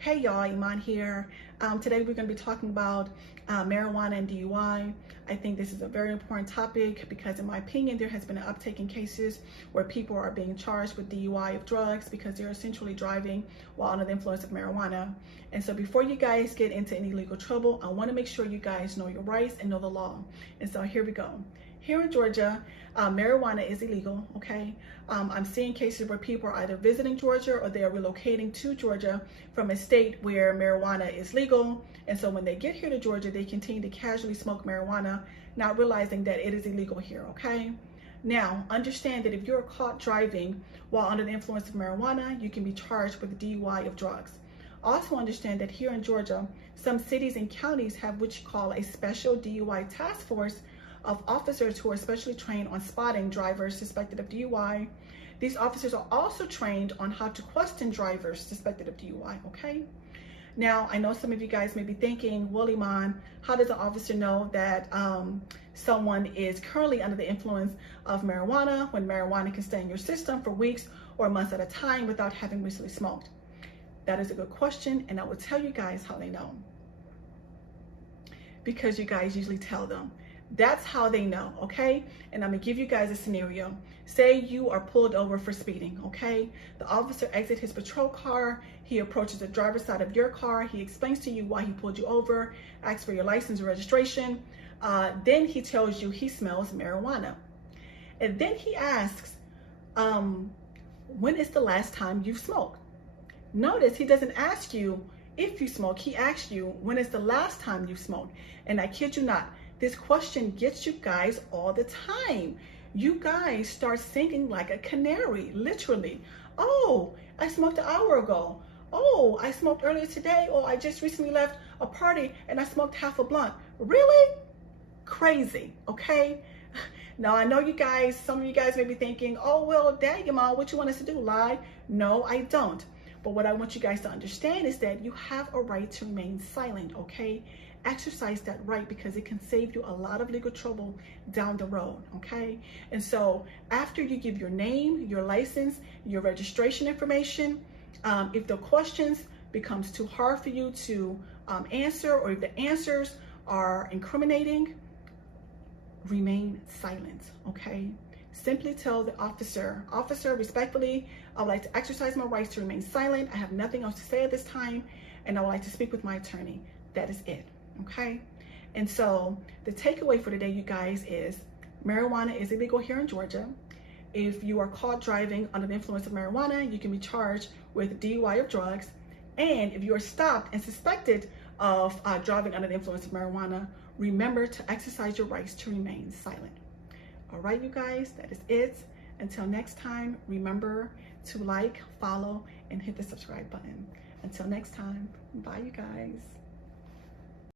Hey y'all, Iman here. Today we're going to be talking about marijuana and DUI. I think this is a very important topic because in my opinion there has been an uptake in cases where people are being charged with DUI of drugs because they're essentially driving while under the influence of marijuana. And so before you guys get into any legal trouble, I want to make sure you guys know your rights and know the law. And so here we go. Here in Georgia, marijuana is illegal, okay? I'm seeing cases where people are either visiting Georgia or they are relocating to Georgia from a state where marijuana is legal. And so when they get here to Georgia, they continue to casually smoke marijuana, not realizing that it is illegal here, okay? Now, understand that if you're caught driving while under the influence of marijuana, you can be charged with DUI of drugs. Also understand that here in Georgia, some cities and counties have what you call a special DUI task force of officers who are specially trained on spotting drivers suspected of DUI. These officers are also trained on how to question drivers suspected of DUI, okay? Now, I know some of you guys may be thinking, well, Iman, how does an officer know that someone is currently under the influence of marijuana when marijuana can stay in your system for weeks or months at a time without having recently smoked? That is a good question, and I will tell you guys how they know. Because you guys usually tell them. That's how they know, okay? And I'm gonna give you guys a scenario. Say you are pulled over for speeding, okay? The officer exits his patrol car, he approaches the driver's side of your car, he explains to you why he pulled you over, asks for your license and registration, then he tells you he smells marijuana. And then he asks, when is the last time you smoked? Notice he doesn't ask you if you smoke, he asks you, when is the last time you smoked? And I kid you not, this question gets you guys all the time. You guys start singing like a canary, literally. Oh, I smoked an hour ago. Oh, I smoked earlier today. Oh, I just recently left a party and I smoked half a blunt. Really? Crazy, okay? Now, I know you guys, some of you guys may be thinking, oh, well, dang, Mom, what you want us to do, lie? No, I don't. But what I want you guys to understand is that you have a right to remain silent, okay? Exercise that right because it can save you a lot of legal trouble down the road, okay? And so after you give your name, your license, your registration information, if the questions becomes too hard for you to answer, or if the answers are incriminating, remain silent, okay? Simply tell the officer, respectfully, I would like to exercise my rights to remain silent. I have nothing else to say at this time, and I would like to speak with my attorney. That is it, okay? And so the takeaway for today, you guys, is marijuana is illegal here in Georgia. If you are caught driving under the influence of marijuana, you can be charged with DUI of drugs. And if you are stopped and suspected of driving under the influence of marijuana, remember to exercise your rights to remain silent. All right, you guys, that is it. Until next time, remember to like, follow, and hit the subscribe button. Until next time, bye, you guys.